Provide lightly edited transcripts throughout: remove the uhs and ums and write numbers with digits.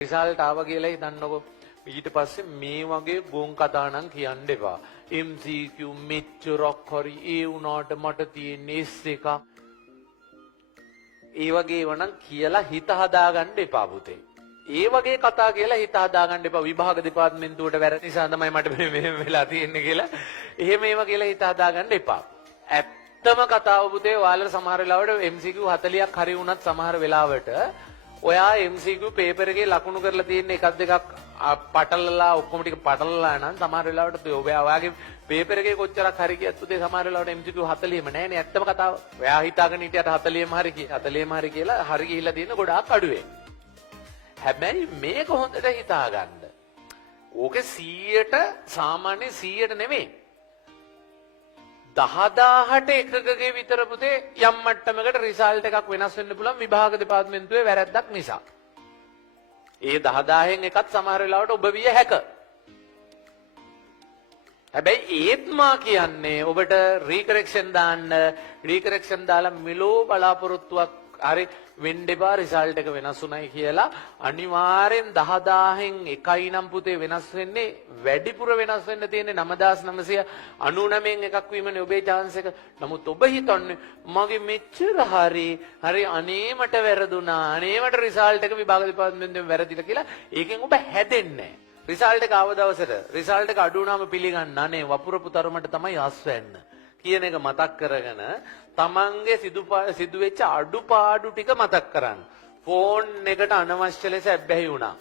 Result ආවා කියලා හිතන්නකෝ. ඊට පස්සේ මේ වගේ ගොන් කතා නම් කියන්න එපා. MCQ මෙච්චරක් හරි ඒ වුණාට මට තියෙන්නේ S එක. ඒ වගේ වණන් කියලා හිත හදාගන්න එපා පුතේ. ඒ වගේ කතා කියලා හිත හදාගන්න එපා. විභාග දෙපාර්තමේන්තුවට වැරදි නිසා තමයි මට මෙහෙම වෙලා තියෙන්නේ කියලා. එහෙම ඒවා කියලා හිත හදාගන්න එපා. ඇත්තම කතාව පුතේ ඔයාලා සමහර වෙලාවට MCQ 40ක් හරි වුණත් සමහර වෙලාවට ඔයා MCQ පේපර් එකේ ලකුණු කරලා තියෙන එකක් දෙකක් පටලලා ඔක්කොම ටික පටලලා නම් සමහර වෙලාවට ඔයාගේ පේපර් එකේ කොච්චරක් හරි කියත් උදේ සමහර වෙලාවට MCQ 40ම නෑනේ ඇත්තම කතාව. ඔයා හිතාගෙන හිටියට 40ම හරි කියලා හරි ගිහිල්ලා තියෙන ගොඩාක් අඩුවේ. හැබැයි මේක හොඳට හිතාගන්න. ඕකේ 100ට සාමාන්‍ය 100ට නෙමෙයි. 10000ට එකකගේ විතර පුතේ යම් මට්ටමකට රිසල්ට් එකක් වෙනස් වෙන්න පුළුවන් විභාග දෙපාර්තමේන්තුවේ වැරැද්දක් නිසා. ඒ 10000න් එකත් සමහර වෙලාවට ඔබ විය හැක. හැබැයි ඒත් මා කියන්නේ ඔබට රීකරෙක්ෂන් දාන්න, රීකරෙක්ෂන් දාලා මෙලෝ බලාපොරොත්තුවක් හරි වෙන්න එපා රිසල්ට් එක වෙනස් උනායි කියලා. අනිවාර්යෙන් 10000න් එකයි නම් පුතේ වෙනස් වෙන්නේ, වැඩිපුර වෙනස් වෙන්න තියෙන්නේ 9999න් එකක් වීමනේ ඔබේ chance එක. නමුත් ඔබ හිතන්නේ මගේ මෙච්චර හරි අනේ මට වැරදුනා, අනේ මට රිසල්ට් එක විභාග දෙපාර්තමේන්තුවෙන් වැරදිලා කියලා. ඒකෙන් ඔබ හැදෙන්නේ නැහැ. රිසල්ට් එක ආව දවසට රිසල්ට් එක අඩු වුණාම පිළිගන්න අනේ වපුරපු තරමට තමයි හස් වෙන්න කියන එක මතක් කරගෙන තමන්ගේ සිදුවෙච්ච අඩුපාඩු ටික මතක් කරන්න. ෆෝන් එකට අනවශ්‍ය ලෙස ඇබ්බැහි වුණා.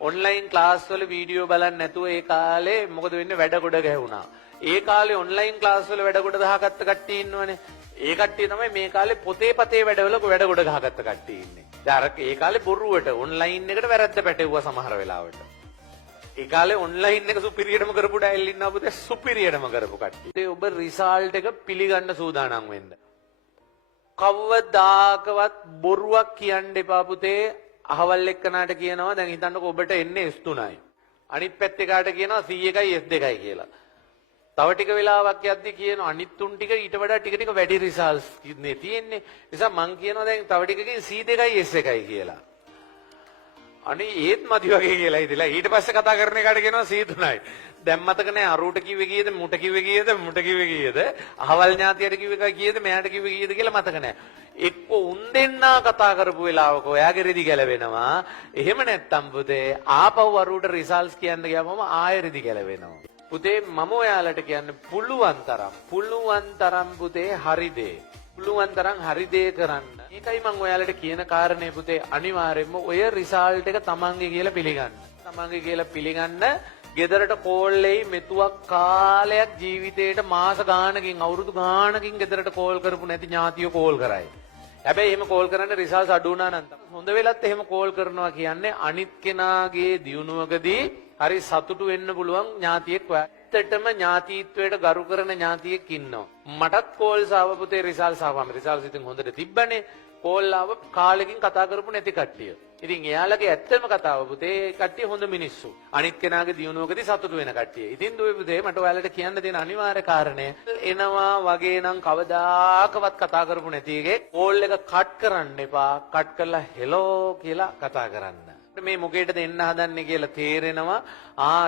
ඔන්ලයින් ක්ලාස් වල වීඩියෝ බලන්න නැතුව ඒ කාලේ මොකද වෙන්නේ, වැඩ ගොඩ ගැහුණා. ඒ කාලේ ඔන්ලයින් ක්ලාස් වල වැඩ ගොඩ ගහගත්ත කට්ටිය ඉන්නවනේ. ඒ කට්ටිය තමයි මේ කාලේ පොතේ පතේ වැඩවල වැඩ ගොඩ ගහගත්ත කට්ටිය ඉන්නේ. දැන් අර ඒ කාලේ බොරුවට ඔන්ලයින් එකට වැරද්ද පැටවුවා සමහර වෙලාවට. ඒ කාලේ ඔන්ලයින් එක සුපිරියටම කරපු ඩයල් ඉන්නවා පුතේ, සුපිරියටම කරපු කට්ටිය. ඔබ රිසල්ට් එක පිළිගන්න සූදානම් වෙන්න. කවදාකවත් බොරුවක් කියන්න එපා පුතේ. අහවල් එක්කනට කියනවා දැන් හිතන්නකෝ ඔබට එන්නේ S3යි. අනිත් පැත්තේ කාට කියනවා C1යි S2යි කියලා. තව ටික වෙලාවක් යද්දි කියනවා අනිත් තුන් ටික ඊට වඩා ටික වැඩි රිසල්ට්ස් ඉන්නේ තියෙන්නේ. නිසා මං කියනවා දැන් තව ටිකකින් C2යි S1යි කියලා. අනේ ඒත් මදි වගේ කියලා හිතලා ඊට පස්සේ කතා කරන එකට කියනවා C3යි. දැන් මතක නැහැ අරුට කිව්වේ කීයද, මුට කිව්වේ කීයද, මුට කිව්වේ කීයද, අහවල් ඥාතියට කිව්වේ කීයද, මෙයාට කිව්වේ කීයද කියලා මතක නැහැ. එක්ක උන් දෙන්නා කතා කරපු වෙලාවක ඔයාගේ රෙදි ගැලවෙනවා. එහෙම නැත්තම් පුතේ ආපහු අරුට රිසල්ට්ස් කියන්න ගියාම ආයෙ රෙදි ගැලවෙනවා. පුතේ මම ඔයාලට කියන්නේ පුළුවන් තරම් පුතේ හරි දේ. පුළුවන් තරම් හරි දේ කරන්න. ඒකයි මම ඔයාලට කියන කාරණේ පුතේ අනිවාර්යයෙන්ම ඔය රිසල්ට් එක තමන්ගේ කියලා පිළිගන්න. තමන්ගේ කියලා පිළිගන්න. ගෙදරට කෝල් එයි මෙතුවක් කාලයක් ජීවිතේට මාස ගානකින් අවුරුදු ගානකින් ගෙදරට කෝල් කරපු නැති ඥාතියෝ කෝල් කරයි. හැබැයි එහෙම කෝල් කරන්න රිසල්ට්ස් අඩු වුණා නම් හොඳ වෙලත් එහෙම කෝල් කරනවා කියන්නේ අනිත් කෙනාගේ දියුණුවකදී හරි සතුටු වෙන්න පුළුවන් ඥාතියෙක් ඔයා. ඇත්තටම ඥාතිත්වයට ගරු කරන ඥාතියෙක් ඉන්නවා. මටත් කෝල්ස් ආව පුතේ රිසල්ට්ස් ආවම රිසල්ට්ස් ඉතින් හොඳට තිබ්බනේ. කෝල් ආව කාලෙකින් කතා කරපු නැති කට්ටිය. ඉතින් එයාලගේ ඇත්තම කතාව පුතේ කට්ටිය හොඳ මිනිස්සු. අනිත් කෙනාගේ දියුණුවකදී සතුටු වෙන කට්ටිය. ඉතින් දුවේ පුතේ මට ඔයාලට කියන්න තියෙන අනිවාර්ය කාරණය එනවා වගේ නම් කවදාකවත් කතා කරපු නැති එකේ කෝල් එක කට් කරන්න එපා. කට් කරලා හෙලෝ කියලා කතා කරන්න. මේ මොකේටද එන්න හදන්නේ කියලා තේරෙනවා.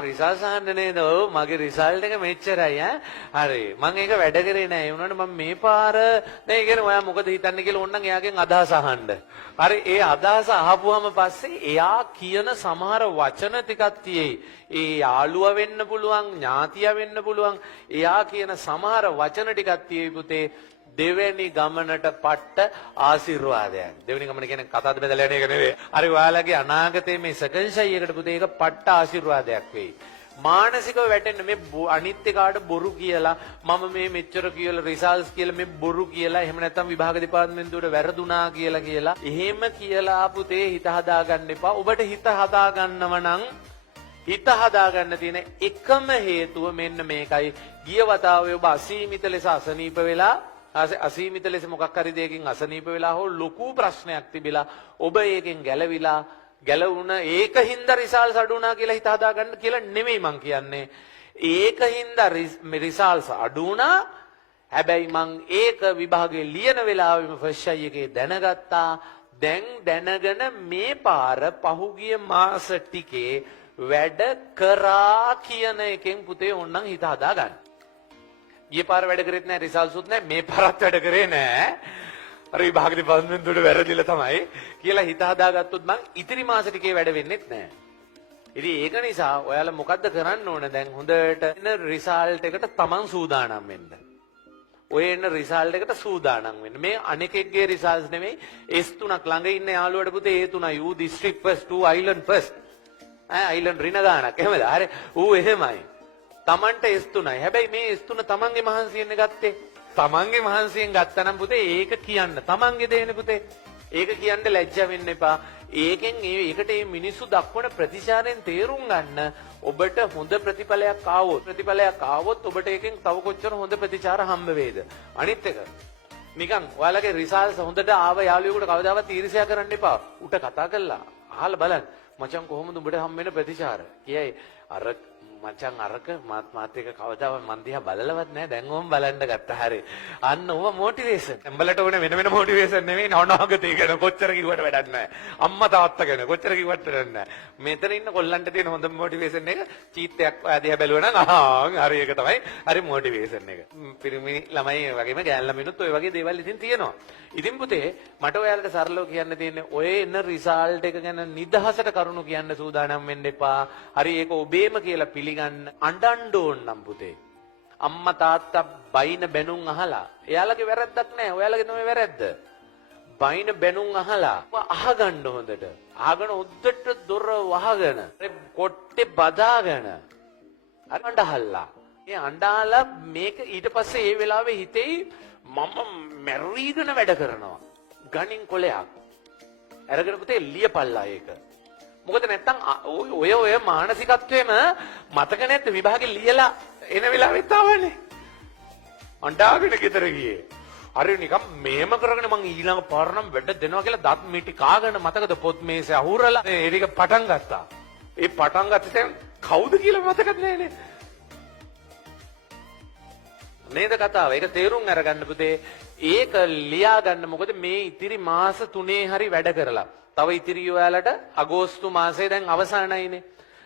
රිසල්ට්ස් අහන්න නේද? ඔව් මගේ රිසල්ට් එක මෙච්චරයි හරි. මම ඒක වැඩ කරේ නෑ. ඒ වුණාට මම මේ පාර දැන් ඒ කියන්නේ ඔයා මොකද හිතන්නේ කියලා ඕනනම් එයාගෙන් අදහස අහන්න. හරි ඒ අදහස අහපුවම පස්සේ එයා කියන සමහර වචන ටිකක් තියෙයි. ඒ යාළුවා වෙන්න පුළුවන්, ඥාතියා වෙන්න පුළුවන්. එයා කියන සමහර වචන ටිකක් තියෙයි පුතේ. දෙවෙනි ගමනට පට්ට ආශිර්වාදයක්. දෙවෙනි ගමන කියන්නේ කතාවද බෙදලා යන එක නෙවෙයි. හරි ඔයාලගේ අනාගතයේ මේ සෙකන්ඩ් ෂයි එකට පුතේ ඒක පට්ට ආශිර්වාදයක් වෙයි. මානසිකව වැටෙන්න මේ අනිත් එකාට බොරු කියලා මම මේ මෙච්චර කියලා රිසල්ට්ස් කියලා මේ බොරු කියලා එහෙම නැත්නම් විභාග දෙපාර්තමේන්තුවට වැරදුනා කියලා එහෙම කියලා පුතේ හිත හදාගන්න එපා. ඔබට හිත හදාගන්නව නම් හිත හදාගන්න තියෙන එකම හේතුව මෙන්න මේකයි. ගිය වතාවේ ඔබ අසීමිත ලෙස අසනීප වෙලා අසීමිත ලෙස මොකක් හරි දෙයකින් අසනීප වෙලා හෝ ලොකු ප්‍රශ්නයක් තිබිලා ඔබ ඒකෙන් ගැලවුණ ඒකින්ද රිසල්ට්ස් අඩු වුණා කියලා හිත හදාගන්න කියලා නෙමෙයි මං කියන්නේ. ඒකින්ද රිසල්ට්ස් අඩු වුණා. හැබැයි මං ඒක විභාගයේ ලියන වෙලාවෙම ෆස්ට් ෂයි එකේ දැනගත්තා. දැන් දැනගෙන මේ පාර පහුගිය මාස ටිකේ වැඩ කරා කියන එකෙන් පුතේ ඕනනම් හිත හදා ගන්න. ගිය පාර වැඩ කරෙත් නැහැ රිසල්ට්ස් උත් නැහැ මේ පාරත් වැඩ කරේ නැහැ. අර විභාග දෙපාර්තමේන්තුවට වැරදිලා තමයි කියලා හිත හදාගත්තොත් මං ඉතිරි මාස ටිකේ වැඩ වෙන්නෙත් නැහැ. ඉතින් ඒක නිසා ඔයාලා මොකද්ද කරන්න ඕන දැන් හොඳට එන රිසල්ට් එකට තමන් සූදානම් වෙන්න. ඔය එන රිසල්ට් එකට සූදානම් වෙන්න. මේ අනෙකෙක්ගේ රිසල්ට්ස් නෙමෙයි S3ක් ළඟ ඉන්න යාළුවට පුතේ A3 U district first 2 island first. island රින ගානක් එහෙමද? හරි. ඌ එහෙමයි. තමන්ට S3යි. හැබැයි මේ S3 තමන්ගේ මහන්සියෙන් ගත්තේ. තමන්ගේ මහන්සියෙන් ගත්තනම් පුතේ ඒක කියන්න. තමන්ගේ දේනේ පුතේ. ඒක කියන්න ලැජ්ජ වෙන්න එපා. ඒකෙන් ඒකට මේ මිනිස්සු දක්වන ප්‍රතිචාරයෙන් තේරුම් ගන්න ඔබට හොඳ ප්‍රතිඵලයක් ආවොත් ඔබට ඒකෙන් තව කොච්චර හොඳ ප්‍රතිචාර හම්බ වේද. අනිත් එක නිකන් ඔයාලගේ රිසල්ට්ස් හොඳට ආව යාළුවෙකුට කවදාවත් ඊර්ෂ්‍යා කරන්න එපා. උට කතා කරලා අහලා බලන්න. මචං කොහොමද උඹට හම්බ වෙන ප්‍රතිචාර? කියයි අර මචං අරක මාත් එක කවදාවත් මන් දිහා බලලවත් නැහැ. දැන් ඕම් බලන්න ගත්තා. හරි. අන්න ඕව මොටිවේෂන්. උඹලට ඕනේ වෙන මොටිවේෂන් නෙවෙයි අනාගතය ගැන කොච්චර කිව්වට වැඩක් නැහැ. අම්මා තාත්තා ගැන කොච්චර කිව්වට වැඩක් නැහැ. මෙතන ඉන්න කොල්ලන්ට තියෙන හොඳම මොටිවේෂන් එක චීත්තයක් ඔයා දිහා බැලුවා නම් හරි ඒක තමයි. හරි මොටිවේෂන් එක. පිරිමි ළමයි වගේම ගෑන් ළමයිනුත් ඔය වගේ දේවල් ඉතින් තියෙනවා. ඉතින් පුතේ මට ඔයාලට සරලව කියන්න තියෙන්නේ ඔය එන රිසල්ට් එක ගැන නිදහසට කරුණු කියන්න සූදානම් වෙන්න එපා. හරි ඒක ඔබේම කියලා පිළිගන්න. අඬන්න ඕන නම් පුතේ. අම්මා තාත්තා බයින බැනුම් අහලා. එයාලගේ වැරද්දක් නැහැ. ඔයාලගේ තමයි වැරද්ද. බයින බැනුම් අහලා අහගන්න හොඳට. අහගෙන උද්දට දොර වහගෙන කොට්ටේ බදාගෙන අර අඬහල්ලා. ඒ අඬාලා මේක ඊට පස්සේ ඒ වෙලාවේ හිතෙයි මම මැරීගෙන වැඩ කරනවා. ගණින් කොලයක්. අරගෙන පුතේ ලියපල්ලා ඒක. මොකද නැත්තම් ඔය මානසිකත්වෙම මතක නැත්te විභාගේ ලියලා එන වෙලාවෙත් ආවනේ. අඬාගෙන ගෙදර ගියේ. හරි නිකම් මේම කරගෙන මං ඊළඟ පාර නම් වැඩ දෙනවා කියලා දත් මිටි කාගෙන මතකද පොත් මේසේ අහුරලා ඒක පටන් ගත්තා. ඒ පටන් ගත්තේ කවුද කියලා මතකද නැහැනේ. නේද කතාව. ඒක තේරුම් අරගන්න පුතේ. ඒක ලියා ගන්න. මොකද මේ ඉතිරි මාස 3 හරි වැඩ කරලා. තව ඉතිරි ඔයාලට අගෝස්තු මාසේ දැන් අවසానයිනේ.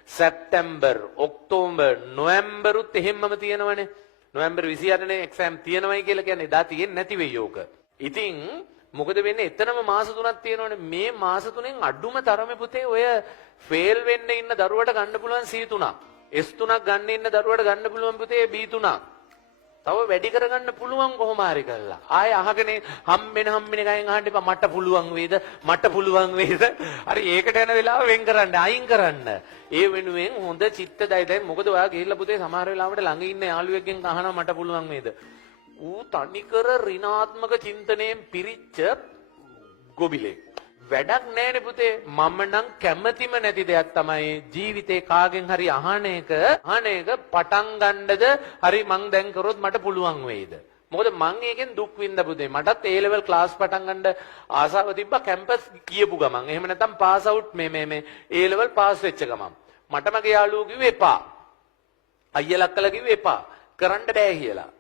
සැප්තැම්බර්, ඔක්තෝබර්, නොවැම්බරුත් එහෙම්මම තියෙනවනේ. නොවැම්බර් 28 නේ එක්සෑම් තියෙනවයි කියලා කියන්නේ එදා තියෙන්නේ නැති වෙයි ඕක. ඉතින් මොකද වෙන්නේ? එතනම මාස 3ක් තියෙනවනේ. මේ මාස 3න් අඩුම තරමේ පුතේ ඔය ෆේල් වෙන්න ඉන්න දරුවට ගන්න පුළුවන් C3ක්. S3ක් ගන්න ඉන්න දරුවට ගන්න පුළුවන් පුතේ B3ක්. තව වැඩි කරගන්න පුළුවන් කොහොම හරි කරලා. ආයෙ අහගෙන හම්බෙන ගයෙන් අහන්න එපා මට පුළුවන් වේද? හරි ඒකට යන වෙලාව වෙන් කරන්න, අයින් කරන්න. ඒ වෙනුවෙන් හොඳ චිත්තදයි දැන් මොකද ඔයා ගිහිල්ලා පුතේ සමහර වෙලාවට ළඟ ඉන්න යාළුවෙක්ගෙන් අහනවා මට පුළුවන් වේද? ඌ තනිකර ඍණාත්මක චින්තනයෙන් පිරිච්ච ගොබිලෙක්. වැඩක් නැහැනේ පුතේ. මම නම් කැමැතිම නැති දෙයක් තමයි ජීවිතේ කාගෙන් හරි අහන එක පටන් ගන්නද හරි මං දැන් කරොත් මට පුළුවන් වෙයිද? මොකද මං ඒකෙන් දුක් විඳ පුතේ. මටත් A level class පටන් ගන්න ආසාව තිබ්බා කැම්පස් ගියපු ගමන්. එහෙම නැත්නම් පාස් අවුට් මේ A level පාස් වෙච්ච ගමන්. මට මගේ යාළුවෝ කිව්වේ එපා. අයියලා අක්කලා කිව්වේ එපා. කරන්න බෑ කියලා.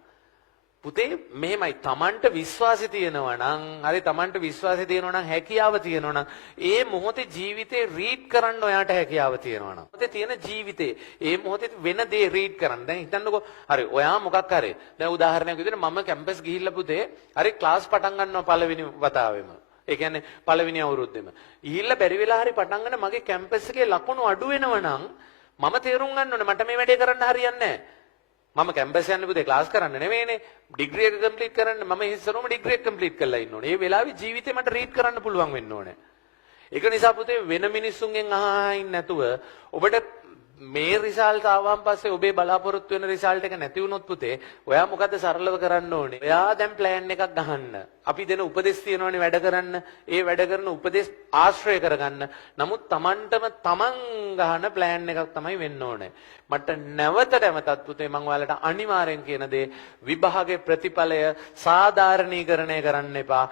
පුතේ මෙහෙමයි තමන්ට විශ්වාසය තියෙනවා නම් හරි තමන්ට විශ්වාසය තියෙනවා නම් හැකියාව තියෙනවා නම් ඒ මොහොතේ ජීවිතේ රීඩ් කරන්න ඔයාට හැකියාව තියෙනවා නම් මොකද තියෙන ජීවිතේ ඒ මොහොතේ වෙන දේ රීඩ් කරන්න දැන් හිතන්නකෝ හරි ඔයා මොකක් හරි දැන් උදාහරණයක් විදිහට මම කැම්පස් ගිහිල්ලා පුතේ හරි ක්ලාස් පටන් ගන්නවා පළවෙනි වතාවෙම ඒ කියන්නේ පළවෙනි අවුරුද්දෙම ගිහිල්ලා බැරි වෙලා හරි පටන් ගන්න මගේ කැම්පස් එකේ ලකුණු අඩු වෙනවා නම් මම තේරුම් ගන්න ඕනේ මට මේ වැඩේ කරන්න හරියන්නේ නැහැ මම කැම්පස් යන්නේ පුතේ ක්ලාස් කරන්න නෙවෙයිනේ ඩිග්‍රී එක කම්ප්ලීට් කරන්න මම ඉස්සරහම ඩිග්‍රී එක කම්ප්ලීට් කරලා ඉන්න ඕනේ. ඒ වෙලාවේ ජීවිතේ මට රීඩ් කරන්න පුළුවන් වෙන්න ඕනේ. ඒක නිසා පුතේ වෙන මිනිස්සුන්ගෙන් අහින්න නැතුව ඔබට මේ රිසල්ට් ආවන් පස්සේ ඔබේ බලාපොරොත්තු වෙන රිසල්ට් එක නැති වුණොත් පුතේ ඔයා මොකද සරලව කරන්න ඕනේ? ඔයා දැන් ප්ලෑන් එකක් ගහන්න. අපි දෙන උපදෙස් තියෙනවනේ වැඩ කරන්න. ඒ වැඩ කරන උපදෙස් ආශ්‍රය කරගන්න. නමුත් Tamanටම Taman ගහන ප්ලෑන් එකක් තමයි වෙන්න ඕනේ. මට නැවතත් පුතේ මම ඔයාලට අනිවාර්යෙන් කියන දේ විභාගයේ ප්‍රතිඵලය සාධාරණීකරණය කරන්න එපා.